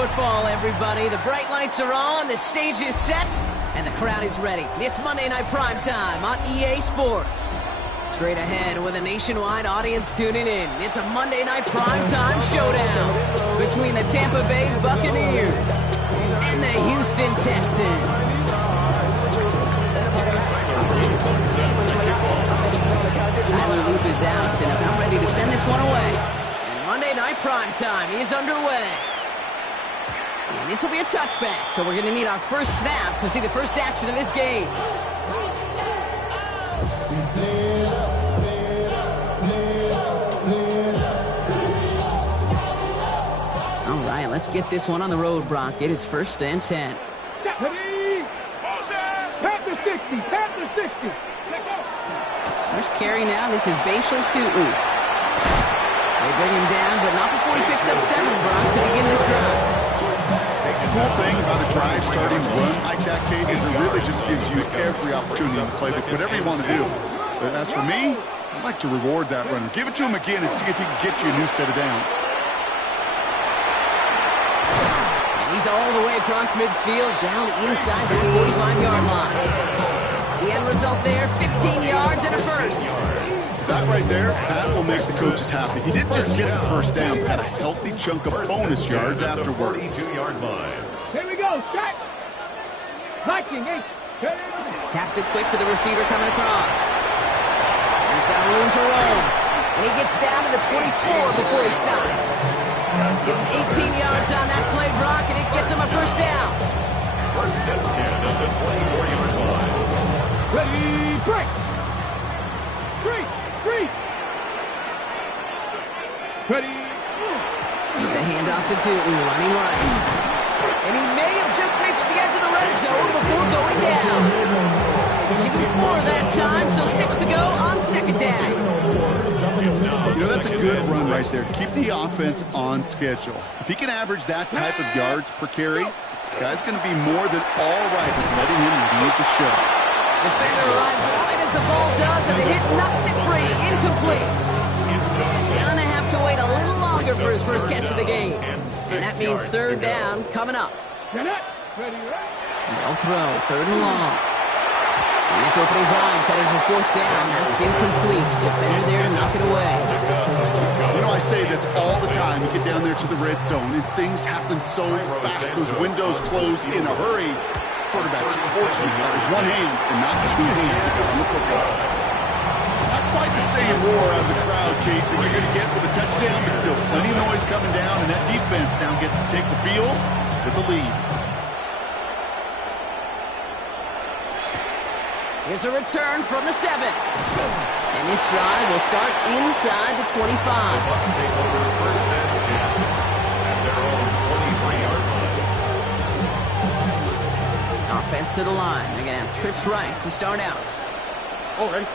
football, everybody. The bright lights are on, the stage is set, and the crowd is ready. It's Monday Night Primetime on EA Sports. Straight ahead with a nationwide audience tuning in. It's a Monday Night Primetime showdown between the Tampa Bay Buccaneers and the Houston Texans. Tyler Loop is out and about ready to send this one away. And Monday Night Primetime is underway. And this will be a touchback, so we're going to need our first snap to see the first action of this game. All right, let's get this one on the road, Brock. It is 1st and 10. Panther 60, Panther 60. First carry now, this is Bashal to Ooh. They bring him down, but not before he picks up 7, Brock, to begin this drive. The cool thing about a drive starting run like that, Kate, is it really just gives you every opportunity to play with whatever you want to do. But as for me, I'd like to reward that runner. Give it to him again and see if he can get you a new set of downs. And he's all the way across midfield, down inside that 45-yard line. The end result there, 15 yards and a first. That right there, that will make the coaches happy. He didn't just get the first down, but had a healthy chunk of bonus yards afterwards. Here we go, strike. Viking, Taps it quick to the receiver coming across. He's got room to roam. And he gets down to the 24 before he stops. Give him 18 yards on that play, Brock, and it gets him a first down. First and 10 at the 24-yard line. Ready, break. Three. Ready. It's a handoff to Tootin, running right. And he may have just reached the edge of the red zone before going down. Give him 4 that time, so 6 to go on 2nd down. You know, that's a good run right there. Keep the offense on schedule. If he can average that type of yards per carry, this guy's going to be more than all right with letting him lead the show. Defender arrives right as the ball does, and the hit knocks it free. Incomplete. Gonna have to wait a little longer for his first catch of the game. And that means 3rd down coming up. Ready. They'll throw, 3rd and long. And this opening drive headed for 4th down. That's incomplete. Defender there to knock it away. You know, I say this all the time. You get down there to the red zone, and things happen so fast. Those windows close in a hurry. Quarterback's fortunate that was one hand and not 2 hands on the football. Not quite the same roar out of the crowd, Kate, that you're going to get with a touchdown, but still plenty of noise coming down, and that defense now gets to take the field with the lead. Here's a return from the 7. And this drive will start inside the 25. Bucs take over 1st and 10 at their own 23-yard line. Offense to the line. They're going to have trips right to start out. All right.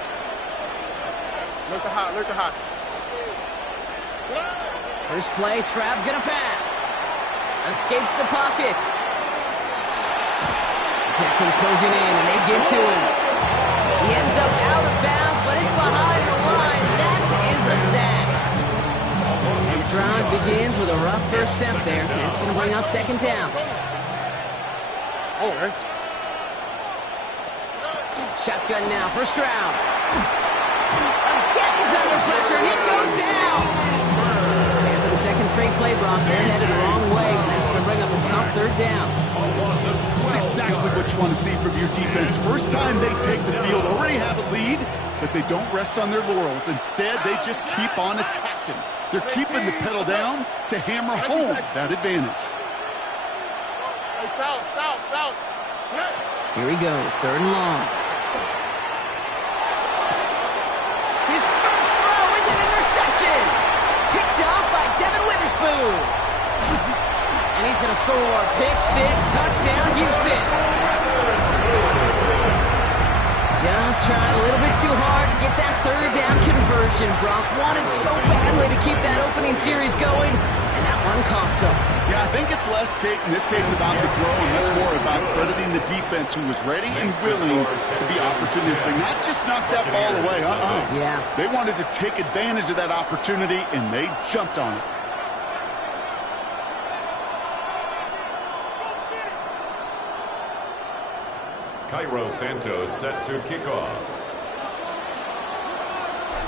Look hot. First play, Stroud's going to pass. Escapes the pocket. Texans closing in, and they give to him. He ends up out of bounds, but it's behind the line. That is a sack. And the drive begins with a rough first step there. That's going to bring up 2nd down. All right. Shotgun now for Stroud. Again, he's under pressure, and it goes down. And for the 2nd straight play, Brock, they're headed the wrong way. That's going to bring up a tough 3rd down. That's exactly what you want to see from your defense. First time they take the field, already have a lead, but they don't rest on their laurels. Instead, they just keep on attacking. They're keeping the pedal down to hammer home that advantage. Here he goes, 3rd and long. His first throw is an interception. Picked off by Devin Witherspoon. And he's going to score. Pick 6, touchdown, Houston. Just tried a little bit too hard to get that 3rd down conversion. Brock wanted so badly to keep that opening series going, and that one cost him. Yeah, I think it's less, Kate, in this case about the throw and much more about crediting the defense who was ready and willing to be opportunistic, not just knock that ball away. Yeah. They wanted to take advantage of that opportunity, and they jumped on it. Cairo Santos set to kick off.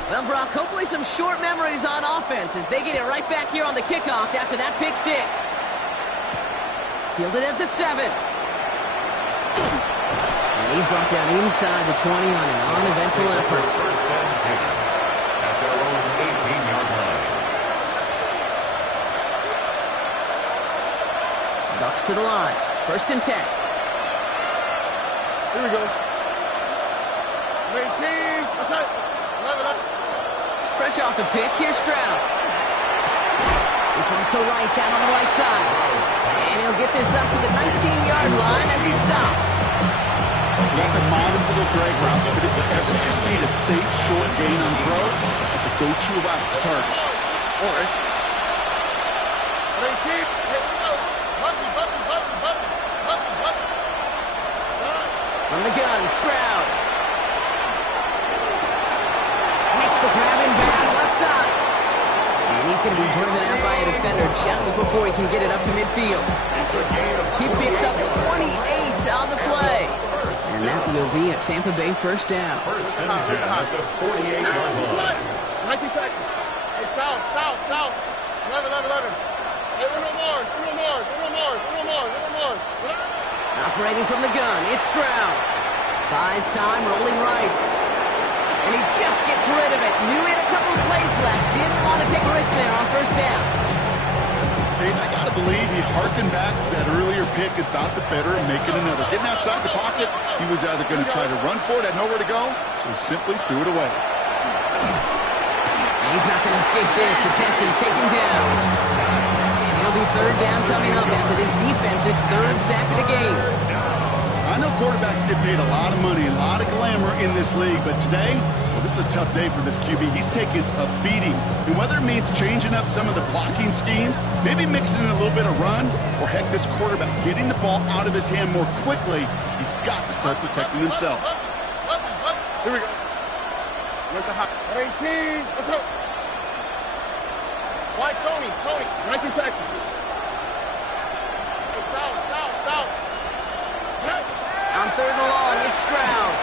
Well, Brock, hopefully some short memories on offense as they get it right back here on the kickoff after that pick 6. Fielded at the 7. And he's brought down inside the 20 on an uneventful effort. First and 10 at their own 18-yard line. Ducks to the line. First and 10. Here we go. 18. What's up? 11. Fresh off the pick, here's Stroud. This one's to Rice out on the right side. And he'll get this up to the 19-yard line as he stops. That's a modest little drag route, but if you ever just need a safe, short gain on throw, that's a go-to route to target. All right. 18. Here we go. Button. From the gun, Stroud. Makes the grab in bounds left side. And he's going to be driven out by a defender just before he can get it up to midfield. He picks up 28 on the play. And that will be a Tampa Bay first down. First and 10 at the 48-yard line. 19 Texas. Hey, south. 11. Hey, uno more. Operating from the gun, it's Stroud. Buys time, rolling right. And he just gets rid of it. Knew he had a couple of plays left. Didn't want to take a risk there on first down. Hey, I got to believe he harkened back to that earlier pick and thought the better of making another. Getting outside the pocket, he was either going to try to run for it, had nowhere to go, so he simply threw it away. And he's not going to escape this. The Texans take him down. And it'll be third down coming up after this defense's third sack of the game. I know quarterbacks get paid a lot of money, a lot of glamour in this league, but today, well, this is a tough day for this QB. He's taking a beating. And whether it means changing up some of the blocking schemes, maybe mixing in a little bit of run, or heck, this quarterback getting the ball out of his hand more quickly, he's got to start protecting himself. Here we go. Look at hot. 18. What's up? White Tony. 19 Texas. South. On third and long, it's Stroud.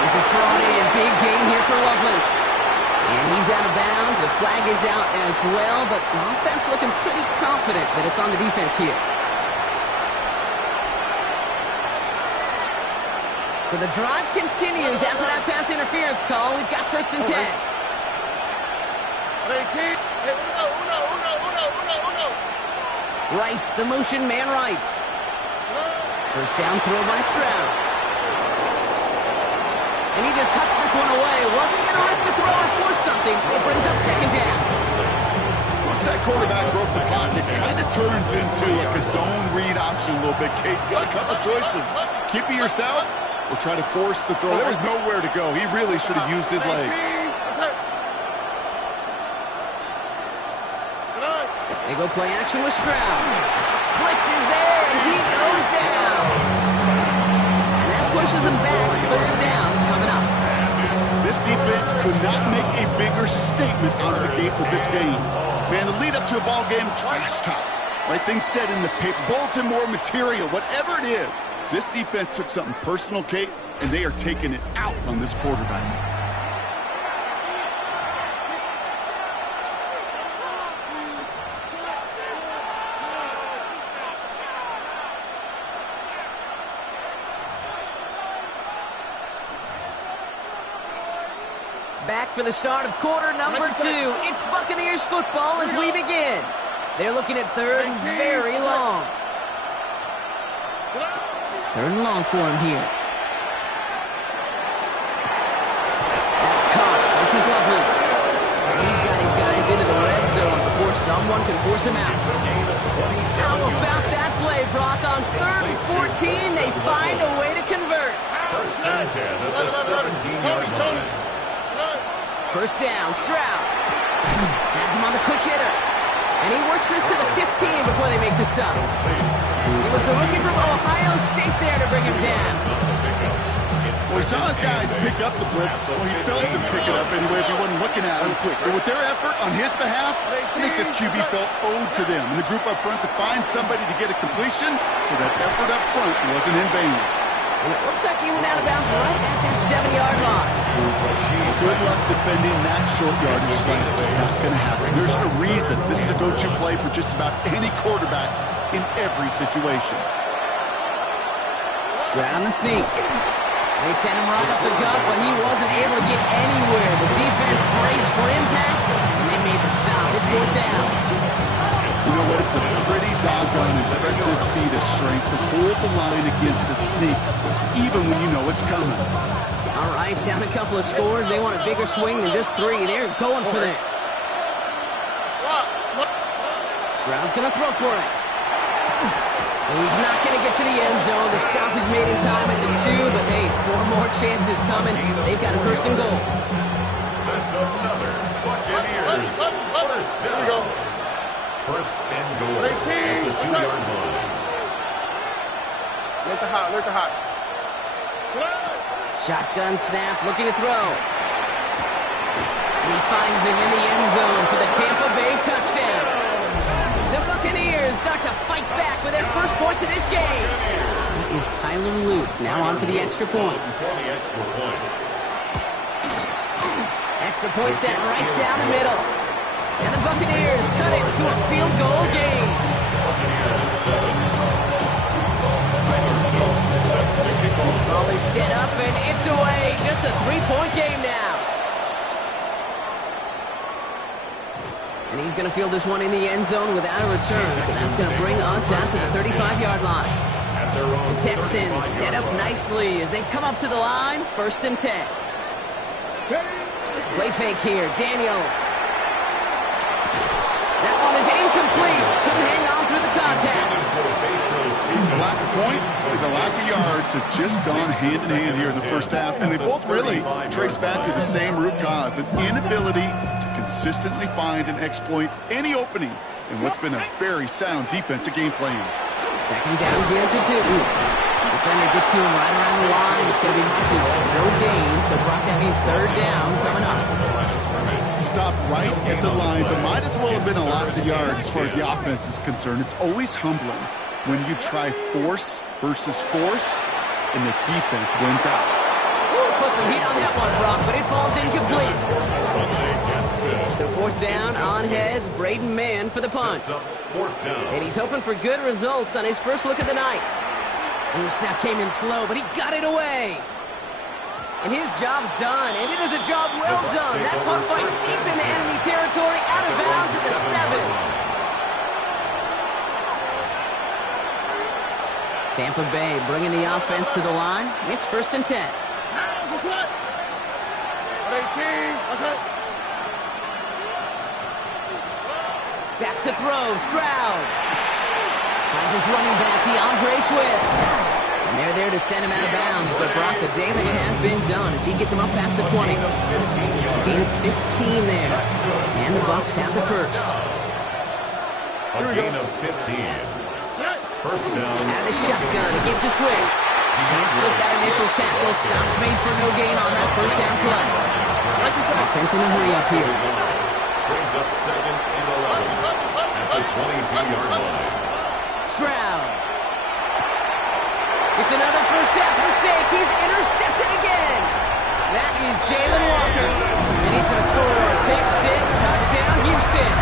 This is brought in. Big gain here for Loveland. And he's out of bounds. A flag is out as well, but the offense looking pretty confident that it's on the defense here. So the drive continues after that pass interference call. We've got first and 10. 18. Hey, uno. Rice, the motion man right. First down throw by Stroud. And he just hucks this one away. Wasn't going to risk a throw or force something. It brings up second down. Once that quarterback broke the pocket, it kind of turns into like a zone read option a little bit. Kate, got a couple choices. Keep it yourself or try to force the throw. There was nowhere to go. He really should have used his legs. They go play action with Stroud. Blitz is there, and he goes down. And that pushes him back. Third down coming up. This defense could not make a bigger statement out of the gate with this game. Man, the lead up to a ball game, trash talk. Right things said in the paper, bulletin board material, whatever it is. This defense took something personal, Kate, and they are taking it out on this quarterback. Back for the start of quarter number 2. It's Buccaneers football as we begin. They're looking at third and very long. Third and long for him here. That's Cox. This is Loveland. He's got his guys into the red zone before someone can force him out. How about that play, Brock? On third and 14, they find a way to convert. First and 10 at the 17-yard line. First down, Stroud. Has him on the quick hitter. And he works this to the 15 before they make the stop. It was the rookie from Ohio State there to bring him down. Well, he saw his guys pick up the blitz. Well, he felt them pick it up anyway if he wasn't looking at him. But with their effort on his behalf, I think this QB felt owed to them and the group up front to find somebody to get a completion, so that effort up front wasn't in vain. And it looks like he went out of bounds right at that 7-yard line. Good luck defending that short yardage slant. It's not going to happen. There's a reason this is a go-to play for just about any quarterback in every situation. Stroud on the sneak. They sent him right up the gut, but he wasn't able to get anywhere. The defense braced for impact, and they made the stop. It's 4th down. You know what? It's a pretty doggone impressive feat of strength to hold the line against a sneak, even when you know it's coming. All right, down a couple of scores. They want a bigger swing than just 3. They're going for this. Stroud's going to throw for it. He's not going to get to the end zone. The stop is made in time at the 2, but hey, 4 more chances coming. They've got a 1st and goal. That's another Buccaneers first down. 1st and goal at the 2-yard line. Let the hot. Shotgun snap, looking to throw. And he finds him in the end zone for the Tampa Bay touchdown. The Buccaneers start to fight back with their first points of this game. That is Tyler Luke, now on for the extra point. Extra point set right down the middle. And the Buccaneers cut it to a field goal game. Well, they set up and it's away. Just a 3-point game now. And he's going to field this one in the end zone without a return. So that's going to bring us out to the 35-yard line. The Texans set up nicely as they come up to the line. 1st and 10. Play fake here. Daniels. That one is incomplete. Couldn't hang on through the contact. The lack of points and the lack of yards have just gone hand in hand here in the first half, and they both really trace back to the same root cause, an inability to consistently find and exploit any opening in what's been a very sound defensive game plan. 2nd down, gear to 2. Defender gets to him right around the line. It's going to be marked as no gain, so Brock, that means 3rd down coming up. Stopped right at the line, but might as well have been a loss of yards as far as the offense is concerned. It's always humbling when you try force versus force, and the defense wins out. Put some heat on that one, Brock, but it falls incomplete. So 4th down, on heads, Braden Mann for the punt. And he's hoping for good results on his first look of the night. Ooh, snap came in slow, but he got it away. And his job's done, and it is a job well done. That punt finds deep in the enemy territory, out of bounds at the 7. Tampa Bay bringing the offense to the line. It's 1st and 10. Back to throw, Stroud. Finds his running back, DeAndre Swift. And they're there to send him out of bounds, but Brock, the damage has been done as he gets him up past the 20. Gain 15 there. And the Bucs have the 1st. A gain of 15. 1st down. Out of the shotgun, give to Swift. Can't slip that initial tackle. Stops made for no gain on that 1st down play. Offense in a hurry up here. Brings up 2nd and 11 at the 22-yard line. Stroud. It's another first half mistake. He's intercepted again. That is Jalen Walker. And he's going to score a pick 6. Touchdown, Houston.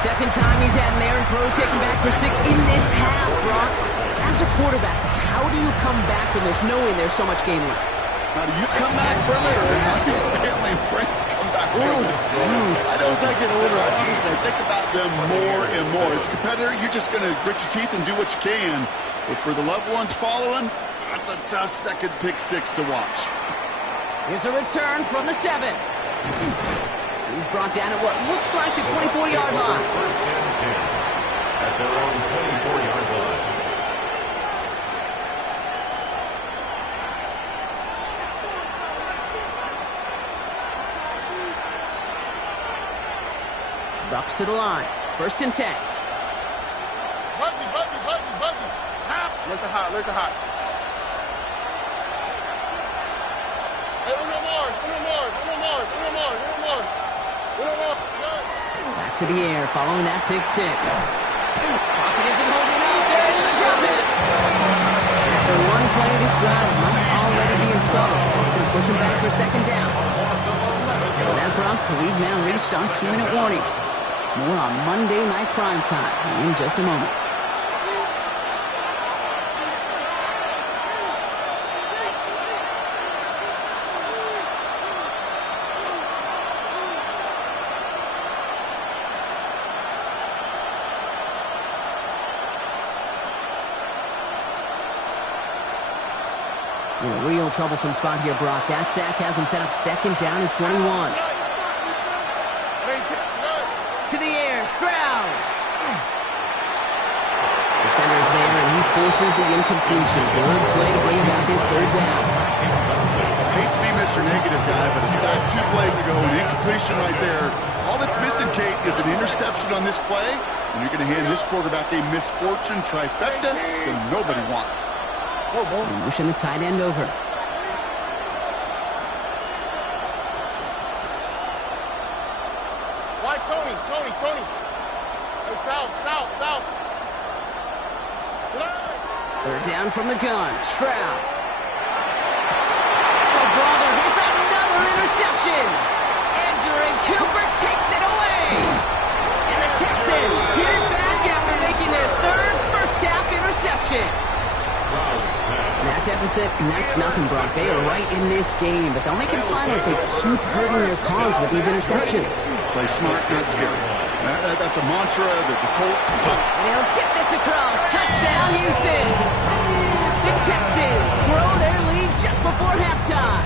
2nd time he's had an errant throw taken back for 6 in this half, Brock. As a quarterback, how do you come back from this knowing there's so much game left? How do you come back from it, or how do your family and friends come back from it? I know as I get older, I obviously think about them more and more. As a competitor, you're just going to grit your teeth and do what you can. But for the loved ones following, that's a tough 2nd pick 6 to watch. Here's a return from the 7. He's brought down at what looks like the 24-yard line. 1st and 10 at their own 24-yard line. Bucs to the line. 1st and 10. Let the hot. Back to the air following that pick six. Pocket isn't holding up. They're able to drop it. After one play of this drive, might already be in trouble. It's going to push him back for second down. So that Brock, we've now reached our 2-minute warning. More on Monday Night Primetime in just a moment. In a real troublesome spot here, Brock. That sack has him set up second down and 21. To the air, Stroud. Defender's there, and he forces the incompletion. Good play to bring about this third down. I hate to be Mr. Negative guy, but a sack 2 plays ago, an incompletion right there. All that's missing, Kate, is an interception on this play, and you're going to hand this quarterback a misfortune trifecta that nobody wants. Motion the tight end over. Why Tony? Hey, south. Third down from the gun. Stroud. Oh, brother, it's another interception. Edgerrin Cooper takes it away. And the Texans get it back after making their third first-half interception. That deficit, and that's nothing, Brock. They are right in this game, but they'll make it final if they keep hurting their cause with these interceptions. Play smart, not scary. That's a mantra that the Colts... And they'll get this across. Touchdown, Houston. The Texans grow their lead just before halftime.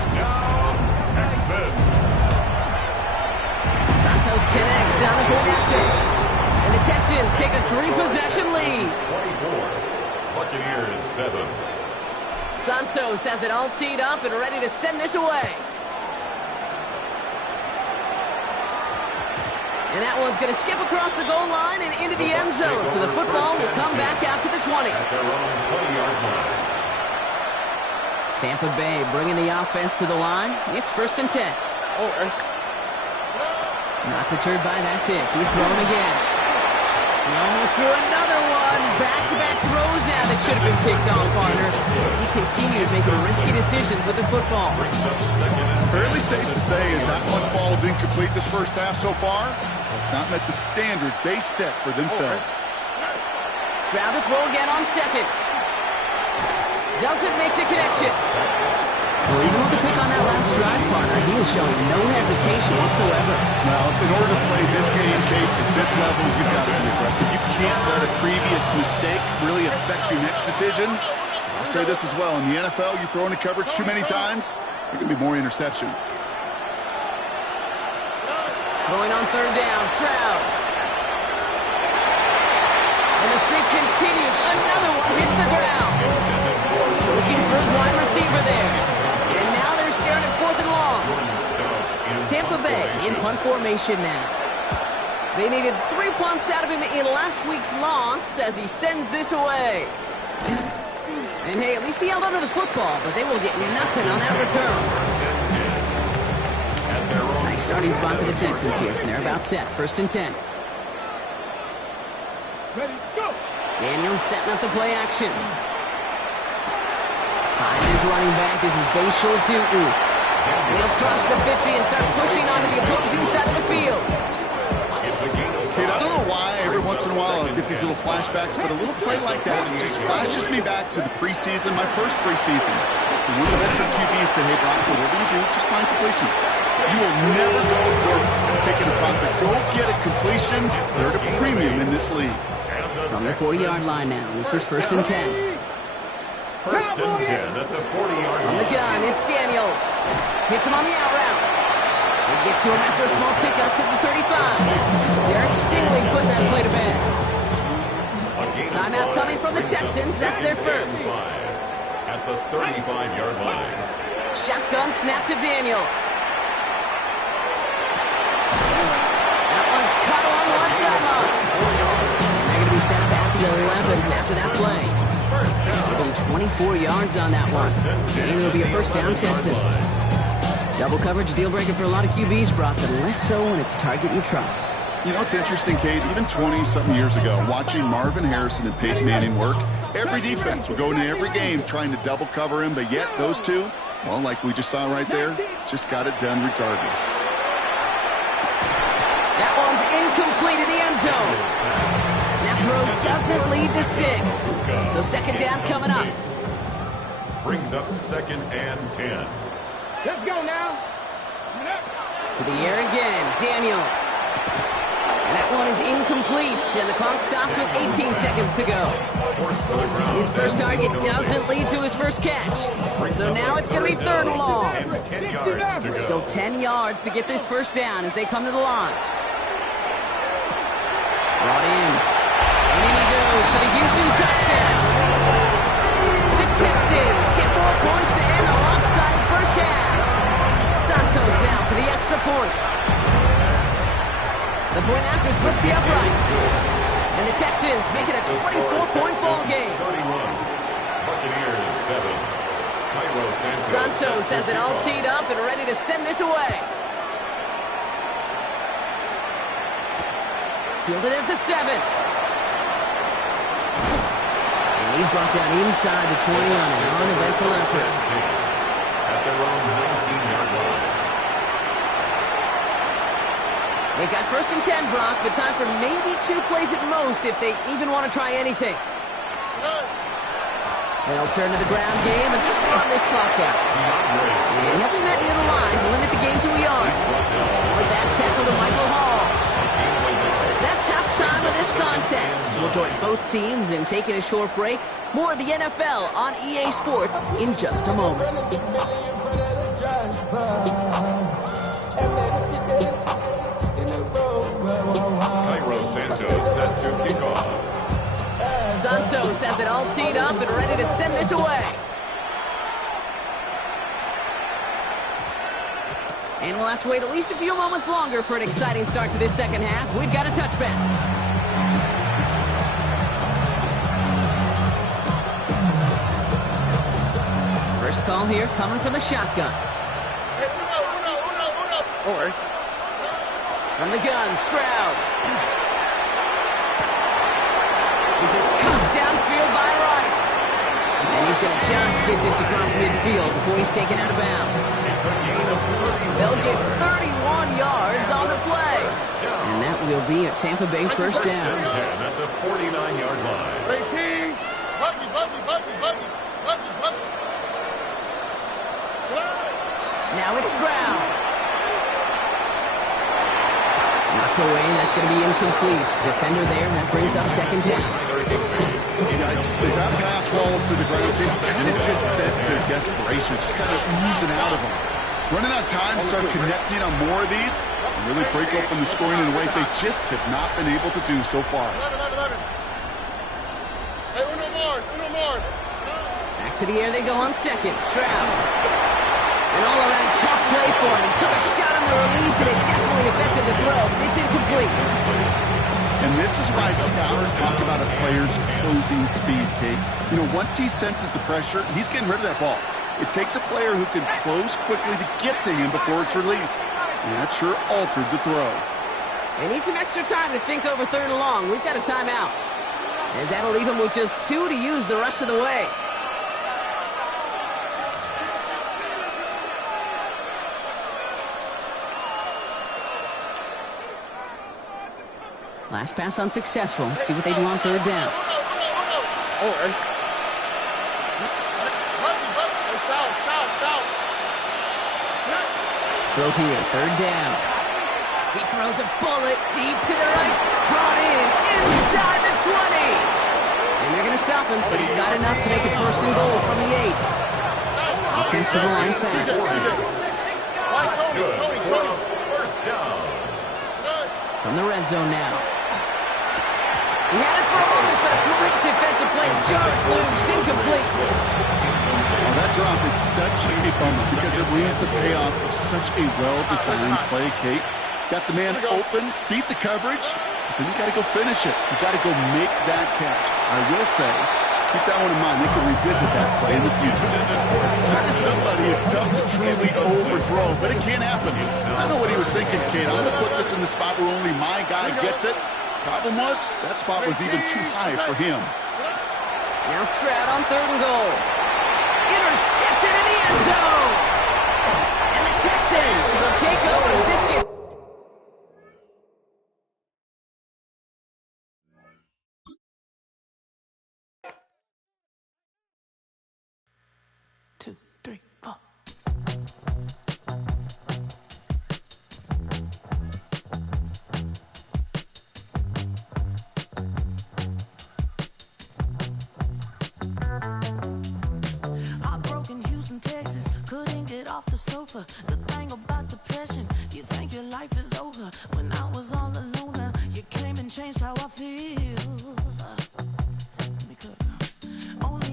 Santos connects on the point after. And the Texans take a 3-possession lead. 24. Buccaneers 7. Santos has it all teed up and ready to send this away. And that one's going to skip across the goal line and into the end zone. So the football will come back out to the 20. At their own 20-yard line. Tampa Bay bringing the offense to the line. It's 1st and 10. Not deterred by that pick. He's throwing again. He almost threw another one. Back-to-back throws now that should have been picked off, partner, as he continues making risky decisions with the football. Fairly safe to say as that one falls incomplete this first half so far, it's not met the standard they set for themselves. Stroud to throw again on second. Doesn't make the connection. Well, even with the pick on that last drive, partner, he was showing no hesitation whatsoever. Well, in order to play this game, Kate, at this level, you've got to be aggressive. You can't let a previous mistake really affect your next decision. I'll say this as well. In the NFL, you throw into coverage too many times, there can be more interceptions. Throwing on third down, Stroud. And the streak continues. Another one hits the ground. Looking for his wide receiver there. And now they're staring at 4th and long. Tampa Bay in punt formation now. They needed 3 punts out of him in last week's loss as he sends this away. And hey, at least he held onto the football, but they will get nothing on that return. Nice starting spot for the Texans here. They're about set. 1st and 10. Daniels setting up the play action. Finds his running back. This is Bay Schultz-Houghton. He'll cross the 50 and start pushing onto the opposing side of the field. Kate, I don't know why every once in a while I get these little flashbacks, but a little play like that just flashes me back to the preseason, my first preseason. And one of the veteran QBs said, hey, Brock, whatever you do, just find completions. You will never go for taking a profit. Go get a completion. They're at a premium in this league. From the 40-yard line now. This is 1st and 10. 1st and 10 at the 40-yard line. On the gun, it's Daniels. Hits him on the out route. They get to him after a small pickup to the 35. Derek Stingley putting that play to bed. Timeout coming from the Texans. That's their first. At the 35-yard line. Shotgun snap to Daniels. That one's cut along the left sideline. They're going to be set up at the 11 after that play. Give them 24 yards on that one. And it'll be a 1st down, Texans. Double coverage, a deal breaker for a lot of QBs, Brock, but less so when it's a target you trust. You know, it's interesting, Kate, even 20-something years ago, watching Marvin Harrison and Peyton Manning work, every defense would go into every game trying to double cover him, but yet those two, well, like we just saw right there, just got it done regardless. That one's incomplete in the end zone. That throw doesn't lead to 6. So second down coming up. Brings up 2nd and 10. Let's go now. To the air again, Daniels. And that one is incomplete, and the clock stops with 18 seconds to go. His first target doesn't lead to his first catch. So now it's going to be 3rd and long. 10 yards to go. So 10 yards to get this first down as they come to the line. Brought in. And in he goes for the Houston touchdown. The Texans get more points to end a lopsided first half. Santos now for the extra point. The point after splits the uprights. And the Texans make it a 24-point ball game. 31. Buccaneers 7. Santos has it all teed up and ready to send this away. Fielded at the 7. And he's brought down inside the 20 on an uneventful effort. At their own 19-yard line. They've got 1st and 10, Brock, but time for maybe 2 plays at most if they even want to try anything. They'll turn to the ground game and just run this clock out. And he'll be met near the line to limit the game to a yard. With that tackle to Michael Hall. That's halftime of this contest. We'll join both teams in taking a short break. More of the NFL on EA Sports in just a moment. Santos has it all teed up and ready to send this away. And we'll have to wait at least a few moments longer for an exciting start to this second half. We've got a touchback. First call here coming from the shotgun. From the gun, Stroud. This is cut downfield by Rice. And he's going to just get this across midfield before he's taken out of bounds. They'll get 31 yards on the play. And that will be a Tampa Bay first down. At the 49-yard line. 18. Now it's Stroud. Knocked away, and that's going to be incomplete. Defender there, and that brings up second down. Yikes. As that pass falls to the ground, and it just sets their desperation. Just kind of oozing out of them. Running out of time, start connecting on more of these, and really break open the scoring in a way they just have not been able to do so far. Back to the air they go on second. Stroud. An all-around tough play for him. Took a shot on the release, and it definitely affected the throw. It's incomplete. And this is why scouts talk about a player's closing speed, Kate. You know, once he senses the pressure, he's getting rid of that ball. It takes a player who can close quickly to get to him before it's released. And that sure altered the throw. They need some extra time to think over 3rd and long. We've got a timeout. As that'll leave him with just 2 to use the rest of the way. Last pass unsuccessful. Let's see what they do on 3rd down. Throw here, 3rd down. He throws a bullet deep to the right. Brought in inside the 20. And they're going to stop him, but he got enough to make it 1st and goal from the 8. Offensive line fast. That's good for a first down. From the red zone now. He had us for a moment, but a great defensive play. Jarred loose, incomplete. Well, that drop is such a bummer because it ruins the payoff of such a well-designed play, Kate. Got the man open, beat the coverage, but then you got to go finish it. You got to go make that catch. I will say, Keep that one in mind. They can revisit that play in the future. That is somebody it's tough to truly overthrow, but it can happen. I know what he was thinking, kid. I'm going to put this in the spot where only my guy gets it. Problem was, that spot was even too high for him. Now Stroud on 3rd and goal. Intercepted in the end zone. And the Texans will take over as it's get. Two, three, four. Heartbroken Houston, Texas, couldn't get off the sofa. The